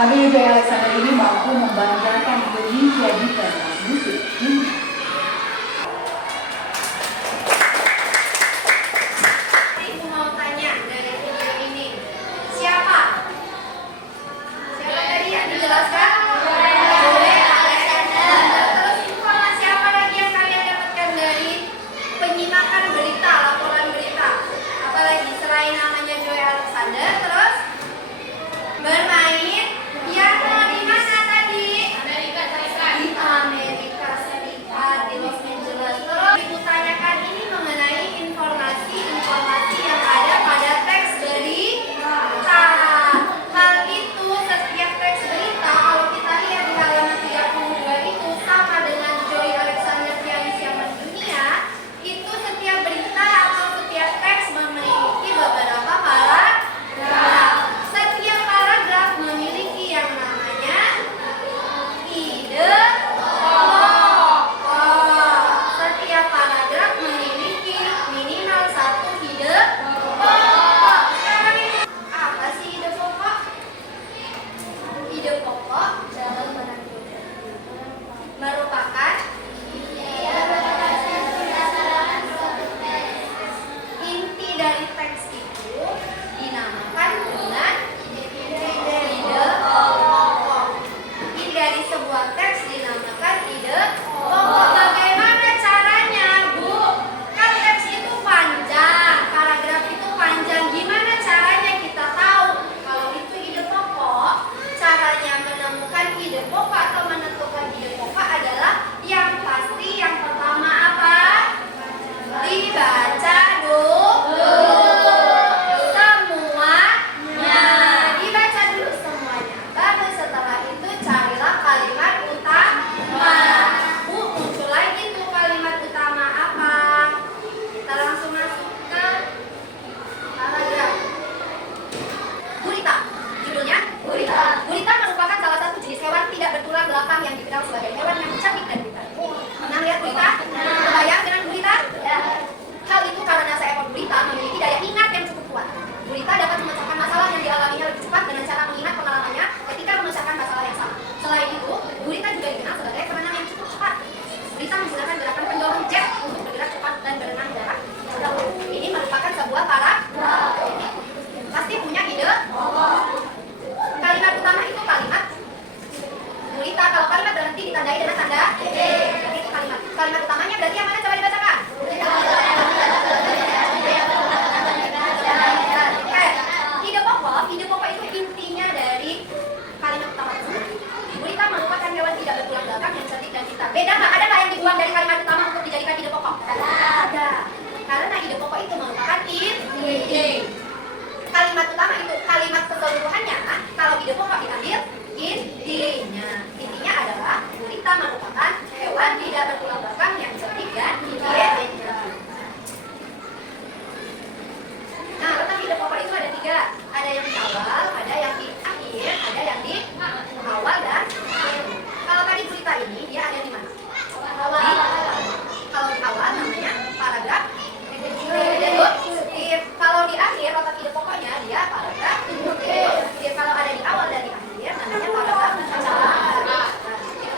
Kami Joy Alexander ini mampu membanggakan Indonesia di pentas musik dunia. Ibu mau tanya dari video ini, siapa? Siapa tadi yang dijelaskan? Joy Alexander. Terus informasi apa lagi yang kalian dapatkan dari penyimakan berita, laporan berita? Apalagi selain namanya Joy Alexander, terus bermain piano di mana tadi? Amerika Serikat. Di Amerika Serikat, di Los Angeles. Terus ibu tanyakan ini mengenai informasi yang ada pada teks berita. Hal itu setiap teks berita kalau kita lihat di halaman 32 itu sama dengan Joy Alexander pianis yang mendunia. Itu setiap berita atau setiap teks memiliki beberapa paragraf. Setiap paragraf memiliki yang namanya ide pokok. Setiap paragraf memiliki minimal satu ide pokok. Sekarang ini apa sih ide pokok? Ide pokok merupakan inti dari teks itu dinamakan dengan ide pokok. Inti dari sebuah teks dinamakan ide pokok. Bagaimana caranya, Bu? Kan teks itu panjang, paragraf itu panjang. Gimana caranya kita tahu kalau itu ide pokok? Caranya menemukan ide pokok atau menentukan ide pokok adalah yang pasti yang pertama apa? Dibaca dulu semuanya. Dibaca dulu semuanya. Baru setelah itu carilah kalimat utama. Bu, muncul lagi tuh kalimat utama apa? Kita langsung masuk ke paragraf. Gurita. Judulnya gurita. Gurita merupakan salah satu jenis hewan tidak bertulang belakang yang dikenal sebagai hewan yang cantik dan pintar. Pernah lihat gurita? Kebayang dengan gurita? Hal itu karena seekor gurita memiliki daya ingat yang cukup kuat. Gurita dapat memecahkan masalah yang dialaminya lebih cepat dengan cara mengingat pengalamannya ketika memecahkan masalah yang sama. Selain itu, gurita juga dikenal sebagai perenang yang cukup cepat. Gurita menggunakan gerakan pendorong jet untuk bergerak cepat dan berenang jarak jauh. Ini merupakan sebuah paragraf. Pasti punya ide. Kalimat utama itu kalimat gurita. Kalau kalimat berhenti ditandai dengan tanda berarti itu kalimat. Kalimat utamanya berarti yang mana? Coba dibacakan. Ide pokok itu intinya dari kalimat utama tersebut. Gurita merupakan hewan tidak bertulang belakang yang cantik dan pintar. Beda nggak? Ada nggak yang dibuang dari kalimat utama untuk dijadikan ide pokok? Ada. Karena ide pokok itu merupakan ide. Kalimat utama itu kalimat keseluruhannya. Kalau ide pokok diambil intinya. Intinya adalah gurita merupakan hewan tidak bertulang belakang yang cantik dan pintar. Nah, letak ide pokok itu ada 3. Ada yang di awal, ada yang di akhir, ada yang di awal dan akhir. Kalau tadi gurita ini dia ada di mana? Di awal. Kalau di awal namanya paragraf deduktif. Kalau di akhir letak ide pokoknya dia paragraf deduktif. Kalau ada di awal dan di akhir namanya paragraf penjelasan.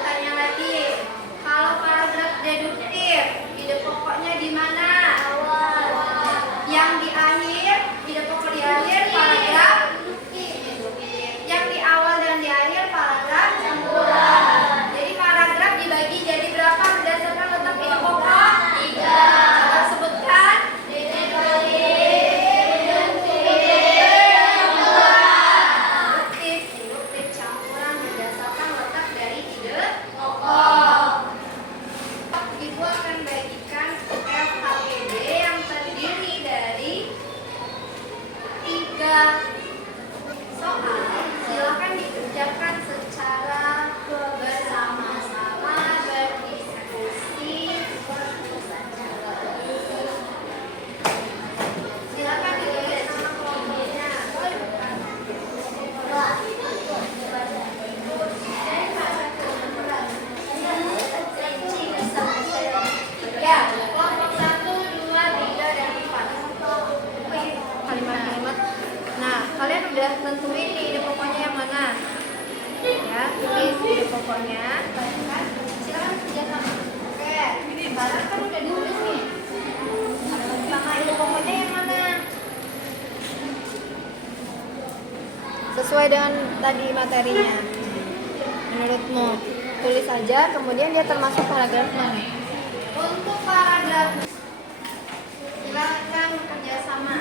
Tanya lagi. Kalau paragraf deduktif ide pokoknya di mana? Yang di akhir, ide pokok di akhir paragraf induktif. Yang di awal dan di akhir paragraf campuran. Jadi paragraf dibagi jadi berapa berdasarkan letak ide pokok? 3. Coba sebutkan. Induktif campuran berdasarkan letak dari ide pokok. Ibu akan bagikan LKPD yang terdiri dari 3 soal. Silakan dikerjakan secara bersama-sama, berdiskusi. Silakan ditulis nama kelompoknya. Ya, kelompok 1, 2, 3, dan 4. Kalimat-kalimat. Nah, kalian udah tentuin nih ide pokoknya yang mana? ya, tulis ide pokoknya. Silakan kerjasama. Oke, sekarang kan udah ditulis nih. Sama ide pokoknya yang mana? Sesuai dengan tadi materinya. Menurutmu, tulis saja, kemudian dia termasuk paragraf mana? Untuk paragraf, silakan kerjasama.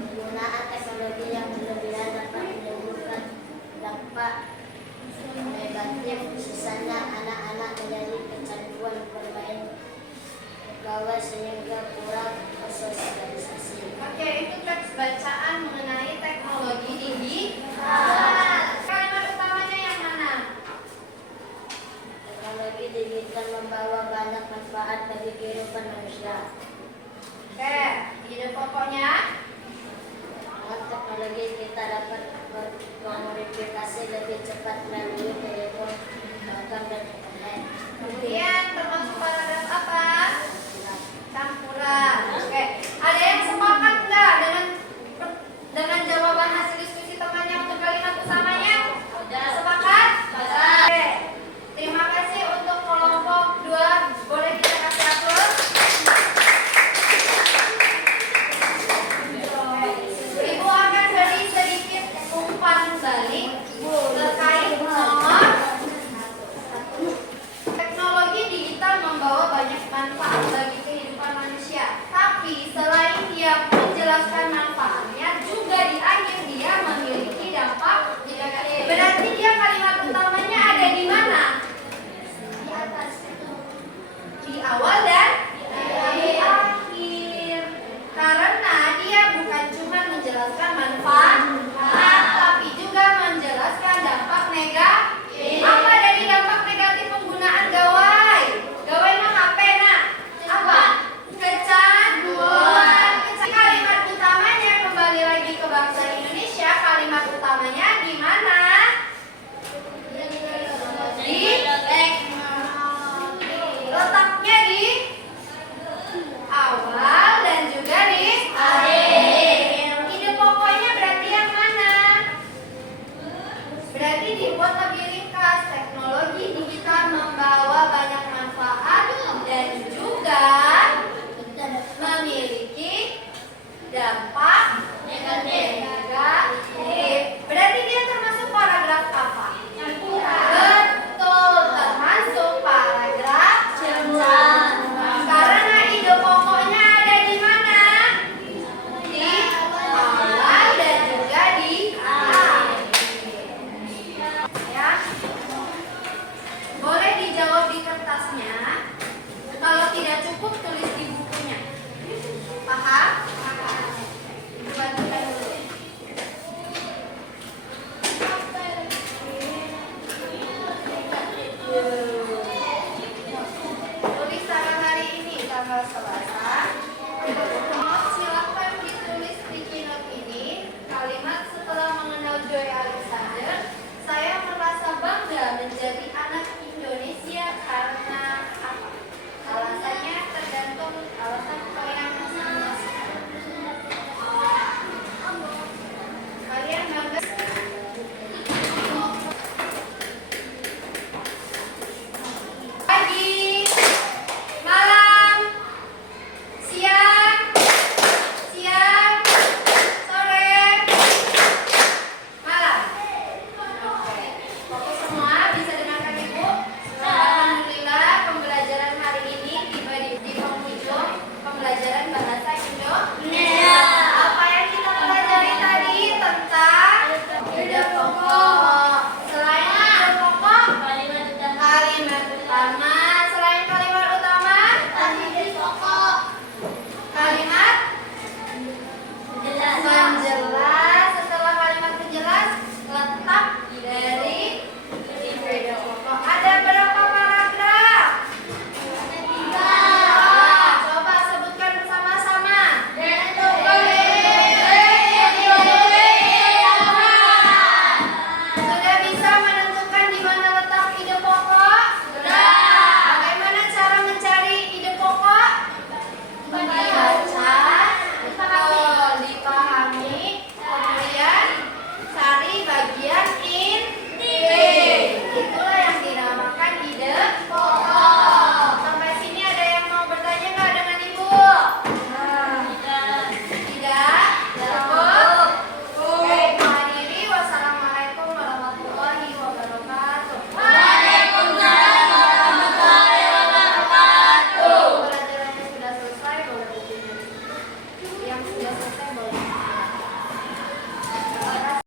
Penggunaan teknologi yang berlebihan dapat menimbulkan dampak negatif, khususnya anak-anak menjadi kecanduan bermain gawai sehingga kurang bersosialisasi. Oke, itu teks bacaan mengenai teknologi digital. Kalimat utamanya yang mana? Teknologi digital membawa banyak manfaat bagi kehidupan manusia. Oke, ide pokoknya dengan teknologi kita dapat berkomunikasi lebih cepat melalui telepon, bahkan dan internet. Kemudian termasuk paragraf apa? Campuran. Oke, ada yang sepakat nggak dengan jawaban hasil diskusi temannya untuk kalimat utamanya? Sepakat? Oke, terima kasih untuk kelompok 2. Boleh kita kasih aplaus? Ibu akan beri sedikit umpan balik terkait nomor 1. Teknologi digital membawa banyak manfaat bagi kehidupan manusia. Tapi selain dia menjelaskan manfaatnya, juga di akhir dia memiliki dampak negatif. Berarti dia kalimat utamanya ada di mana? Di atas. Di awal dan di akhir. Karena dia bukan cuma menjelaskan manfaat, tapi juga menjelaskan dampak negatif. Apa dari dampak negatif penggunaan gawai? Gawai mah HP nak? Apa? Kecanduan. Kalimat utamanya kembali lagi ke bahasa Indonesia. Kalimat utamanya di mana? Di teknologi. Letaknya di awal dan juga di akhir. Ide pokoknya berarti yang mana? Berarti dibuat lebih ringkas. Teknologi digital membawa banyak manfaat dan juga memiliki dampak negatif.